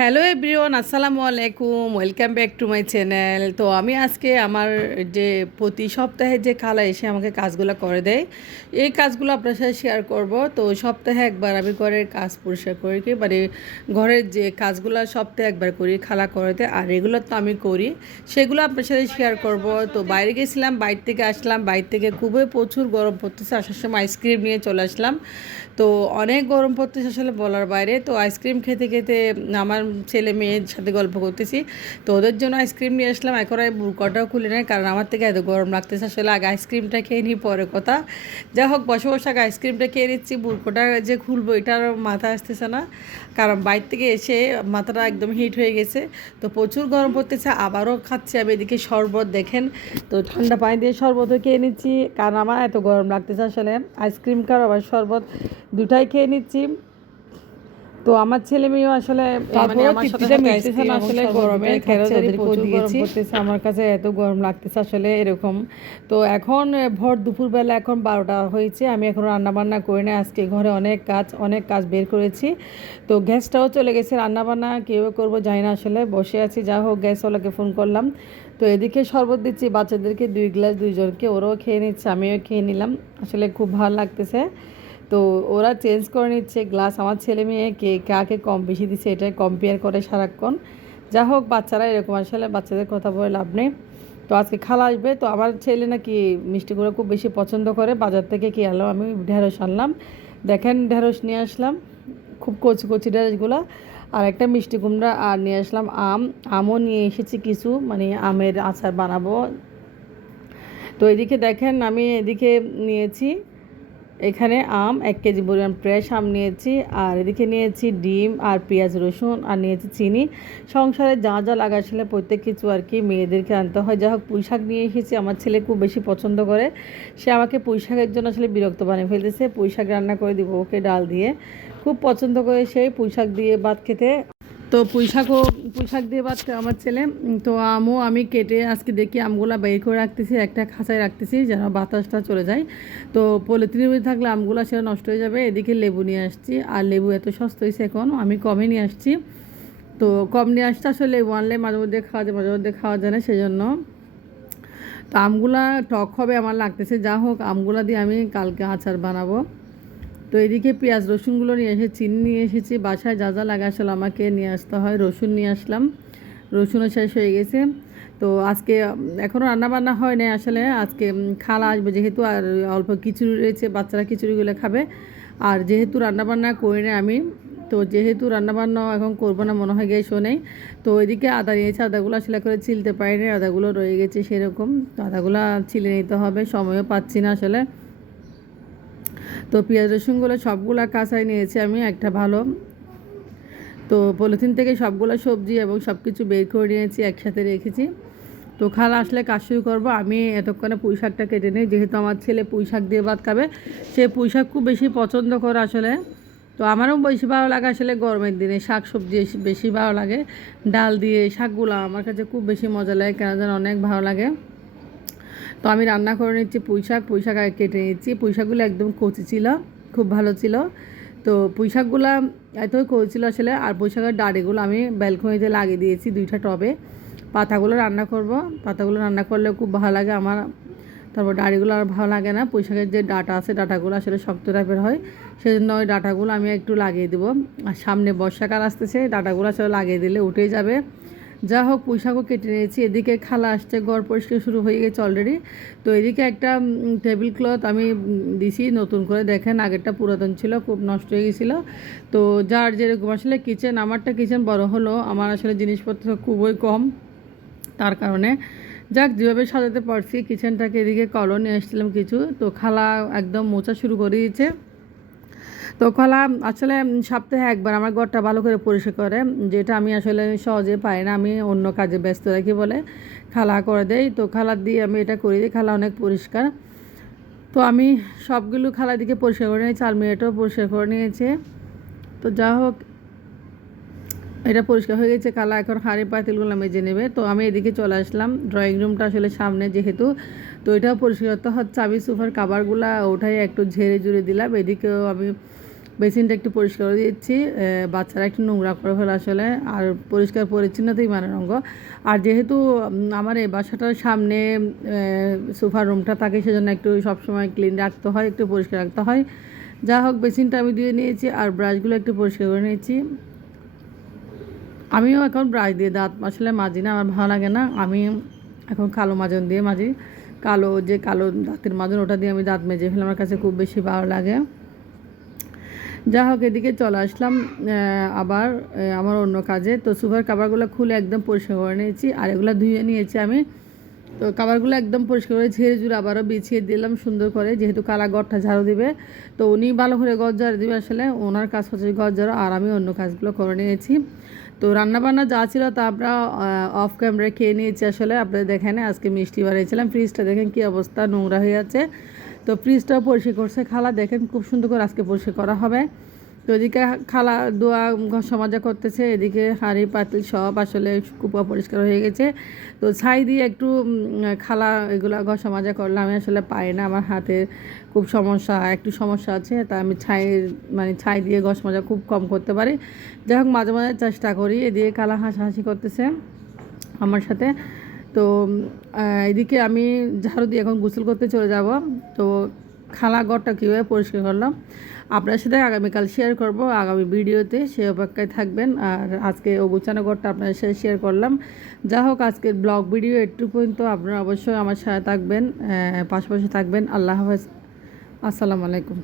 Hello everyone, আসসালামু আলাইকুম। Welcome back to my channel. তো আমি আজকে আমার যে প্রতি সপ্তাহে যে খালা এসে আমাকে কাজগুলো করে দেয়, এই কাজগুলো আপনার সাথে শেয়ার করব। তো সপ্তাহে একবার আমি ঘরের কাজ পরিষ্কার করি, মানে ঘরের যে কাজগুলো সপ্তাহে একবার করি খালা করে দেয়, আর এগুলো তো আমি করি, সেগুলো আপনার সাথে শেয়ার করব। তো বাইরে গেছিলাম, বাইরে থেকে আসলাম, বাইরে থেকে খুবই প্রচুর গরম পড়তেছে, আসার সময় আইসক্রিম নিয়ে চলে আসলাম। তো অনেক গরম পড়তেছে আসলে বলার বাইরে। তো আইসক্রিম খেতে খেতে আমার ছেলে মেয়ের সাথে গল্প করতেছি, তো ওদের জন্য আইসক্রিম নিয়ে আসলাম। এখন বুরকাটাও খুলে নেয়, কারণ আমার থেকে এত গরম লাগতেছে। আসলে আগে আইসক্রিমটা খেয়ে নিই, পরে কথা। যাই হোক, বসে বসে আগে আইসক্রিমটা খেয়ে নিচ্ছি। বুরকাটা যে খুলবো এটার মাথা আসতেছে না, কারণ বাইরে থেকে এসে মাথাটা একদম হিট হয়ে গেছে। তো প্রচুর গরম পড়তেছে, আবারও খাচ্ছি আমি এদিকে শরবত। দেখেন, তো ঠান্ডা পানি দিয়ে শরবতও খেয়ে নিচ্ছি, কারণ আমার এত গরম লাগতেছে। আসলে আইসক্রিম খাওয়া আবার শরবত দুটাই খেয়ে নিচ্ছি। তো আমার ছেলে মেয়েও আসলে আসলে গরমে প্রচুর গরম পড়তেছে, আমার কাছে এত গরম লাগতেছে আসলে এরকম। তো এখন ভর দুপুরবেলা, এখন 12টা হয়েছে, আমি এখন রান্নাবান্না করি না। আজকে ঘরে অনেক কাজ বের করেছি। তো গ্যাসটাও চলে গেছে, রান্নাবান্না কীভাবে করবো জানি না, আসলে বসে আছি। যা হোক, গ্যাসওয়ালাকে ফোন করলাম। তো এদিকে শরবত দিচ্ছি বাচ্চাদেরকে 2 গ্লাস, দুইজনকে, ওরাও খেয়ে নিচ্ছে, আমিও খেয়ে নিলাম। আসলে খুব ভালো লাগতেছে। তো ওরা চেঞ্জ করে নিচ্ছে গ্লাস। আমার ছেলে মেয়ে কাকে কম বেশি দিচ্ছে এটাই কম্পেয়ার করে সারাক্ষণ। যা হোক, বাচ্চারা এরকম, আসলে বাচ্চাদের কথা বলে লাভ নেই। তো আজকে খালা আসবে, তো আমার ছেলে নাকি মিষ্টিগুলো খুব বেশি পছন্দ করে। বাজার থেকে কি আনলাম, আমি ঢেঁড়স আনলাম। দেখেন, ঢেঁড়স নিয়ে আসলাম, খুব কচি কচি ঢেঁড়সগুলো। আর একটা মিষ্টি কুমড়া, আর নিয়ে আসলাম আমও নিয়ে এসেছি কিছু, মানে আমের আচার বানাবো। তো এদিকে দেখেন, আমি এদিকে নিয়েছি এখানে 1 কেজি পরিমাণ ফ্রেশ আম নিয়েছি, আর এদিকে নিয়েছি ডিম আর পেঁয়াজ রসুন, আর নিয়েছি চিনি। সংসারে যা যা লাগা আসলে প্রত্যেক কিছু আর কি মেয়েদেরকে আনতে হয়। যা হোক, পুঁই শাক নিয়ে এসেছি, আমার ছেলে খুব বেশি পছন্দ করে। সে আমাকে পুঁই শাকের জন্য আসলে বিরক্ত বানিয়ে ফেলতেছে। পুঁই শাক রান্না করে দিব ওকে ডাল দিয়ে, খুব পছন্দ করে সেই পুঁই শাক দিয়ে ভাত খেতে। তো পুঁই শাক দিয়ে ভাত আমার ছেলে। তো আমও আমি কেটে আজকে দেখি আমগুলো বের করে রাখতেছি, একটা খাঁচায় রাখতেছি যেন বাতাসটা চলে যায়। তো পলিথিনের মধ্যে থাকলে আমগুলো সেটা নষ্ট হয়ে যাবে। এদিকে লেবু নিয়ে আসছি, আর লেবু এত সস্তা হয়েছে এখন, আমি কমে নিয়ে আসছি। তো কম নিয়ে আসছে, আসলে লেবু আনলে মাঝে মধ্যে খাওয়া যায়, মাঝে মধ্যে খাওয়া যায় না, সেজন্য। তো আমগুলা টক হবে আমার লাগতেছে। যা হোক, আমগুলা দিয়ে আমি কালকে আচার বানাবো। তো এদিকে পেঁয়াজ রসুনগুলো নিয়ে এসে চিনি নিয়ে এসেছি, বাসায় যা যা লাগে আসলে আমাকে নিয়ে আসতে হয়। রসুন নিয়ে আসলাম, রসুনও শেষ হয়ে গেছে। তো আজকে এখনও রান্নাবান্না হয় না আসলে। আজকে খালা আসবে যেহেতু, আর অল্প খিচুড়ি রয়েছে, বাচ্চারা খিচুড়িগুলো খাবে। আর যেহেতু রান্নাবান্না করি না আমি, তো যেহেতু রান্নাবান্না এখন করবো না মনে হয়, গ্যাসও নেই। তো এদিকে আদা নিয়েছে, আদাগুলো আসলে করে ছিলতে পারিনি, আদাগুলো রয়ে গেছে সেরকম। তো আদাগুলো ছিলে নিতে হবে, সময়ও পাচ্ছি না আসলে। তো পেঁয়াজ রসুনগুলো সবগুলা কাঁচাই নিয়েছি আমি, একটা ভালো। তো পলিথিন থেকে সবগুলো সবজি এবং সব কিছু বের করে নিয়েছি, একসাথে রেখেছি। তো খালা আসলে কাজ শুরু করবো। আমি এতক্ষণে পুঁই শাকটা কেটে নিই, যেহেতু আমার ছেলে পুঁই শাক দিয়ে ভাত খাবে। সে পুঁই শাক খুব বেশি পছন্দ করে আসলে। তো আমারও বেশি ভালো লাগে আসলে গরমের দিনে শাক সবজি বেশি ভালো লাগে। ডাল দিয়ে শাকগুলো আমার কাছে খুব বেশি মজা লাগে, কেন যেন অনেক ভালো লাগে। তো আমি রান্না করে নিচ্ছি পুঁই শাক আগে কেটে নিচ্ছি। পুঁই শাকগুলো একদম কচি ছিল, খুব ভালো ছিল। তো পুঁই শাকগুলো এত করেছিল আসলে। আর পুঁই শাকের ডাঁড়িগুলো আমি ব্যালকনিতে লাগিয়ে দিয়েছি 2টা টবে। পাতাগুলো রান্না করব, পাতাগুলো রান্না করলে খুব ভালো লাগে আমার। তারপর ডাঁড়িগুলো আর ভালো লাগে না। পুঁই শাকের যে ডাঁটা আছে, ডাঁটাগুলো আসলে শক্ত টাইপের হয়, সেজন্য ওই ডাঁটাগুলো আমি একটু লাগিয়ে দেবো। আর সামনে বর্ষাকাল আসতেছে, ডাঁটাগুলো আসলে লাগিয়ে দিলে উঠেই যাবে। যা হোক, পুঁই শাকও কেটে নিয়েছি। এদিকে খালা আসছে, ঘর পরিষ্কার শুরু হয়ে গেছে অলরেডি। তো এদিকে একটা টেবিল ক্লথ আমি দিছি নতুন করে। দেখেন, আগেরটা পুরাতন ছিল, খুব নষ্ট হয়ে গেছিলো। তো যার যেরকম আসলে কিচেন, আমারটা কিচেন বড় হলো, আমার আসলে জিনিসপত্র খুবই কম, তার কারণে যাক যেভাবে সাজাতে পারছি কিচেনটাকে। এদিকে কলও নিয়ে এসেছিলাম কিছু, তো খালা একদম মোছা শুরু করে দিয়েছে। তো খালা আসলে সপ্তাহে একবার আমার ঘরটা ভালো করে পরিষ্কার করে, যেটা আমি আসলে সহজে পাই না, আমি অন্য কাজে ব্যস্ত রাখি বলে খালা করে দেয়। তো খালার দিয়ে আমি এটা করে দিই, খালা অনেক পরিষ্কার। তো আমি সবগুলো খালা দিকে পরিষ্কার করে নিয়েছি, আলমিরাটাও পরিষ্কার করে নিয়েছে। তো যা হোক, এটা পরিষ্কার হয়ে গেছে। খালা এখন হাঁড়ি পাতিলগুলো মেজে নেবে। তো আমি এদিকে চলে আসলাম, ড্রয়িং রুমটা আসলে সামনে যেহেতু, তো এটাও পরিষ্কার করতে হচ্ছে। আমি সোফার কাভারগুলো ওঠাই একটু ঝেড়ে জুড়ে দিলাম। এদিকেও আমি বেসিনটা একটু পরিষ্কার করে দিচ্ছি। বাচ্চারা একটু নোংরা করে ফেলে আসলে, আর পরিষ্কার পরিচ্ছন্নতাই মানের অঙ্গ। আর যেহেতু আমার এই বাসাটার সামনে সোফার রুমটা থাকে, সেজন্য একটু সবসময় ক্লিন রাখতে হয়, একটু পরিষ্কার রাখতে হয়। যা হোক, বেসিনটা আমি ধুয়ে নিয়েছি আর ব্রাশগুলো একটু পরিষ্কার করে নিয়েছি। আমিও এখন ব্রাশ দিয়ে দাঁত আসলে মাজি না, আমার ভালো লাগে না। আমি এখন কালো মাজন দিয়ে মাজি। কালো দাঁতের মাজন, ওটা দিয়ে আমি দাঁত মেজে ফেলে, আমার কাছে খুব বেশি ভালো লাগে। যা হোক, এদিকে চলে আসলাম আবার আমার অন্য কাজে। তো সুপার কাভারগুলো খুলে একদম পরিষ্কার করে নিয়েছি, আর এগুলো ধুয়ে নিয়েছি আমি। তো কাভারগুলো একদম পরিষ্কার করে ঝেড়ে ঝুড়ে আবারও বিছিয়ে দিলাম সুন্দর করে, যেহেতু কালা ঘরটা ঝাড়ু দিবে। তো উনি ভালো করে ঘর ঝাড়ু দিবে, আসলে ওনার কাজ হচ্ছে ঘর ঝাড়ু, আর আমি অন্য কাজগুলো করে নিয়েছি। তো রান্নাবান্না যা ছিল তা আমরা অফ ক্যামেরায় খেয়ে নিয়েছি। আসলে আপনারা দেখেন, আজকে মিষ্টি বানিয়েছিলাম। ফ্রিজটা দেখেন কী অবস্থা, নোংরা হয়ে আছে। তো ফ্রিজটাও পরিষ্কার করছে খালা, দেখেন খুব সুন্দর করে আজকে পরিষ্কার করা হবে। তো এদিকে খালা দোয়া ঘষা মাজা করতেছে, এদিকে হাঁড়ি পাতিল সব আসলে খুব অপরিষ্কার হয়ে গেছে। তো ছাই দিয়ে একটু খালা এগুলো ঘষা মাজা করলে, আমি আসলে পাই না, আমার হাতে খুব একটু সমস্যা আছে, তাই আমি ছাই দিয়ে ঘষা মাজা খুব কম করতে পারি। যাই হোক, মাঝে মাঝে চেষ্টা করি। এদিকে খালা হাসাহাসি করতেছে আমার সাথে। তো এদিকে আমি ঝাড়ু দিয়ে এখন গোসল করতে চলে যাব। তো খালা ঘরটা কীভাবে পরিষ্কার করলাম আপনার সাথে আগামীকাল শেয়ার করব আগামী ভিডিওতে, সে অপেক্ষায় থাকবেন। আর আজকে গোছানো ঘরটা আপনার সাথে শেয়ার করলাম। যা হোক, আজকের ব্লগ ভিডিও একটু পর্যন্ত। আপনারা অবশ্যই আমার সাথে থাকবেন, পাশাপাশি থাকবেন। আল্লাহ হাফেজ, আসসালামু আলাইকুম।